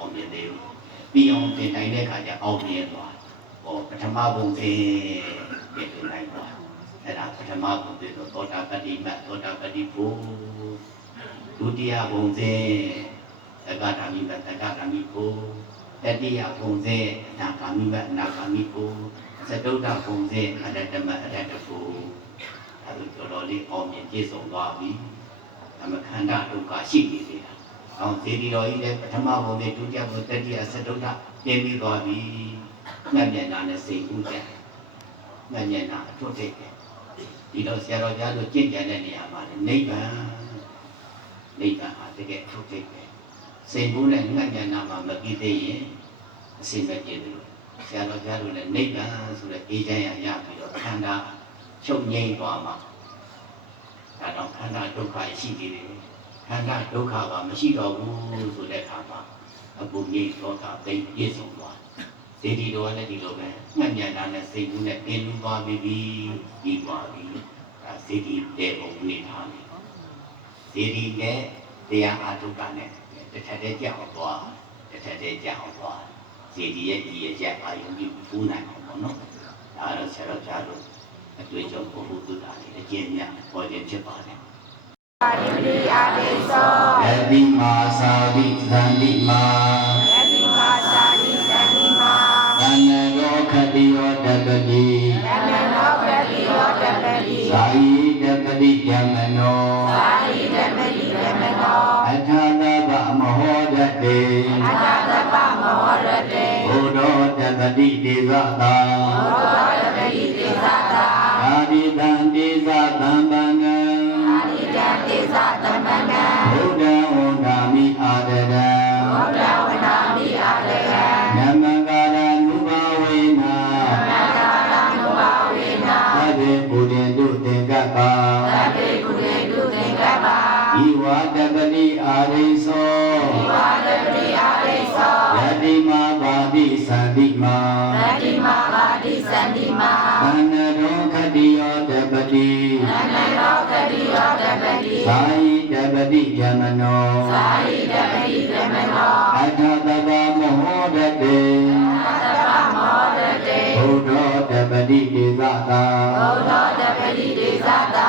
အောင်မြင်သေးဘူးပြီးအောင်တင်တိုင်းတဲ့ခါကျအောင်မြင်သွားဟောပထမဘုံသေးပြင်တင်နိုင်သွားအဲ့ဒါပထမဘုံသေးတော့သောတာပတ္တိမသောတာပတ္တိဘုဒုတိယဘုံသေးသက္ကတာမိမသက္ကတာမိဘုတတိယဘုံသေးအနာဂါမိမအနာဂါမိဘုသတုတ္တဘုံသေးအရတ္တမအရတ္တဘုအဲ့လိုတော်တော်လေးအောင်မြင်ပြည့်စုံသွားပြီအမခန္ဓာဒုက္ခရှိနေသေးတာအောင်သေဒီတော်ကြီးလည်းပထမဘုံနဲ့ဒုတိယဘုံတတိယသတုတ္တပြင်ပြီးသွားပြီငတ်မျက်နှာနဲ့စိတ်ကူးကြငတ်မျက်နှာအထွတ်ထိပ်ပဲဒီတော့ဆရာတော်ကြားလို့ကြင်ကြံတဲ့နေရာမှာလည်းနိဗ္ဗာန်ဟာတကယ်အထွတ်ထိပ်ပဲစိတ်ကူးနဲ့ငတ်မျက်နှာမှာမပြီးသေးရင်အစိမ့်မပြေဘူးဆရာတော်ကြားလို့လည်းနိဗ္ဗာန်ဆိုတဲ့အေးချမ်းရပြီးတော့ခန္ဓာချုပ်ငြိမ်းသွားမှာဒါတော့ခန္ဓာဒုက္ခရှိသေးတယ်ခန္ဓာဒုက္ခကမရှိတော့ဘူးဆိုတဲ့အခါမှာအပုငြိမ်းသောတာသိပြည့်စုံသွားစေတီတော်လည်းဒီလိုပဲငတ်ညံတာနဲ့စိတ်ကူးနဲ့ပြင်းပြီးသွားပြီးပြီးသွားပြီဒါစေတီတဲ့ဘုံနေထားတယ်စေတီနဲ့တရားအားထုတ်တာနဲ့တစ်ထပ်တည်းကြောက်သွားတစ်ထပ်တည်းကြောက်သွားစေတီရဲ့ဒီရဲ့ချက်အာယုံပြီးပူးနိုင်အောင်ပေါ့နော်ဒါတော့ဆရာတော်ကြားလို့အတွေ့အကြုံဘုဟုတုတာလေးအကျဉ်းများပေါ်ခြင်းဖြစ်ပါတယ်အာရိပိအာရိသောယတိမာသာတိသန္တိမာယတိမာသာတိသန္တိမာသန္နရောခတိယောတပတိသန္နရောခတိယောတပတိသာယိတပတိယမနောသာယိတပတိယမနောအထာတပမဟောတတေအထာတပမဟောရတေဘုဒ္ဓတပတိဒေသတာဘုဒ္ဓတပတိဒေသတာအာရိတံဒေသသံပန္နံအာရိတံဒေသသံပန္နံဘုဒ္ဓဝန္ဒာမိအာရတံဘုဒ္ဓဝန္ဒာမိအာရတံနမကာရနုဘာဝေနာနမကာရနုဘာဝေနာသဗ္ဗေပုရိတုသင်္ကပ္ပသဗ္ဗေပုရိတုသင်္ကပ္ပဤဝါတပတိအာရိသောဤဝါတပတိအာရိသောယတိမာပါတိသန္တိမာယတိမာပါတိသန္တိမာသန္နရောခတိယောတပတိသန္နရောခတိယောတပတိသာယိတပတိယမနောသာယိတပတိယမနောအထာတပမဟောတတေအထာတပမဟောရတေဘုဒ္ဓတပတိဒေသတာဘုဒ္ဓတပတိဒေသတာ